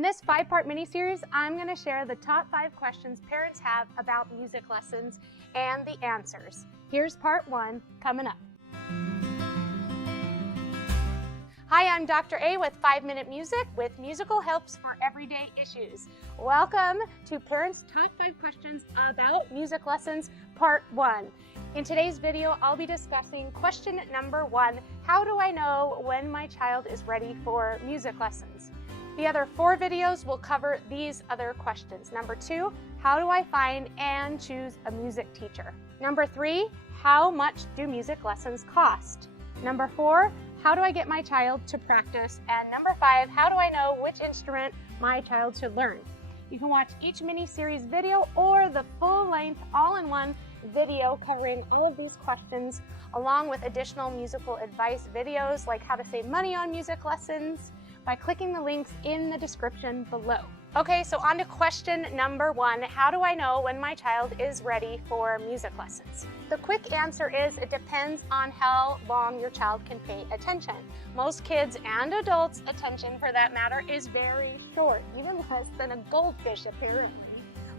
In this 5-part mini-series, I'm going to share the top 5 questions parents have about music lessons and the answers. Here's part 1 coming up. Hi, I'm Dr. A with 5-Minute Music with musical helps for everyday issues. Welcome to Parents' Top 5 Questions About Music Lessons, Part 1. In today's video, I'll be discussing question number 1, how do I know when my child is ready for music lessons? The other 4 videos will cover these other questions. Number 2, how do I find and choose a music teacher? Number 3, how much do music lessons cost? Number 4, how do I get my child to practice? And number 5, how do I know which instrument my child should learn? You can watch each mini-series video or the full-length, all-in-one video covering all of these questions, along with additional musical advice videos like how to save money on music lessons, by clicking the links in the description below. Okay, so on to question number 1, how do I know when my child is ready for music lessons? The quick answer is it depends on how long your child can pay attention. Most kids and adults' attention, for that matter, is very short, even less than a goldfish apparently,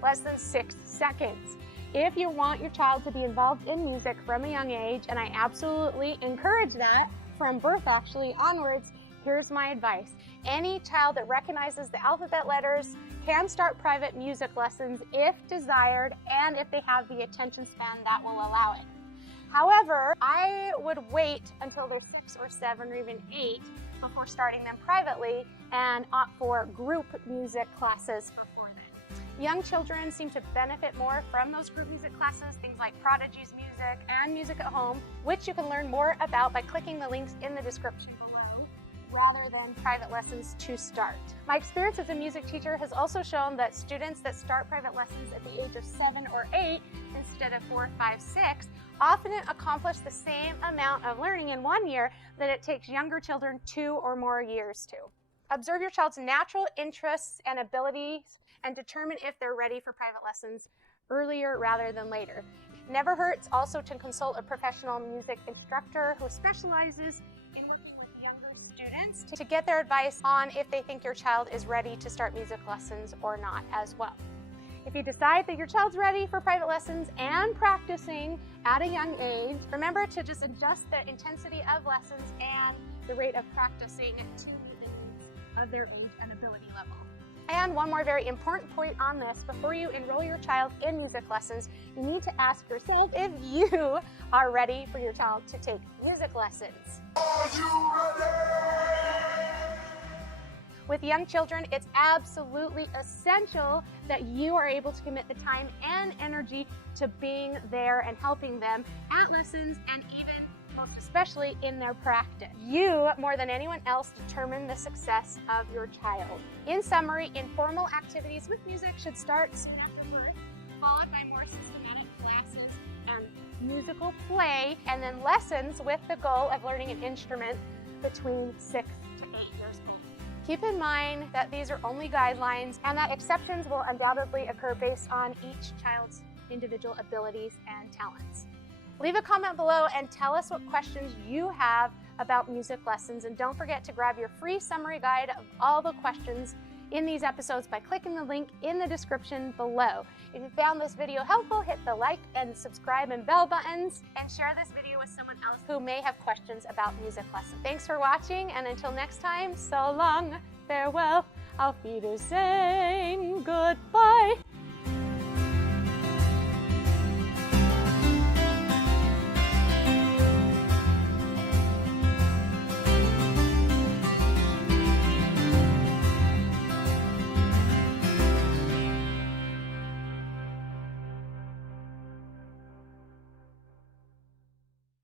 less than 6 seconds. If you want your child to be involved in music from a young age, and I absolutely encourage that from birth actually onwards, here's my advice. Any child that recognizes the alphabet letters can start private music lessons if desired and if they have the attention span that will allow it. However, I would wait until they're 6 or 7 or even 8 before starting them privately and opt for group music classes before then. Young children seem to benefit more from those group music classes, things like Prodigy's Music and Music at Home, which you can learn more about by clicking the links in the description below, rather than private lessons to start. My experience as a music teacher has also shown that students that start private lessons at the age of 7 or 8 instead of 4, 5, 6 often accomplish the same amount of learning in 1 year that it takes younger children 2 or more years to. Observe your child's natural interests and abilities and determine if they're ready for private lessons earlier rather than later. It never hurts also to consult a professional music instructor who specializes in working with younger students to get their advice on if they think your child is ready to start music lessons or not as well. If you decide that your child's ready for private lessons and practicing at a young age, remember to just adjust the intensity of lessons and the rate of practicing to meet the needs of their age and ability level. And one more very important point on this, before you enroll your child in music lessons, you need to ask yourself if you are ready for your child to take music lessons. Are you ready? With young children, it's absolutely essential that you are able to commit the time and energy to being there and helping them at lessons and even most especially in their practice. You, more than anyone else, determine the success of your child. In summary, informal activities with music should start soon after birth, followed by more systematic classes and musical play, and then lessons with the goal of learning an instrument between 6 to 8 years old. Keep in mind that these are only guidelines and that exceptions will undoubtedly occur based on each child's individual abilities and talents. Leave a comment below and tell us what questions you have about music lessons, and don't forget to grab your free summary guide of all the questions in these episodes by clicking the link in the description below. If you found this video helpful, hit the like and subscribe and bell buttons, and share this video with someone else who may have questions about music lessons. Thanks for watching, and until next time, so long, farewell, auf Wiedersehen, goodbye.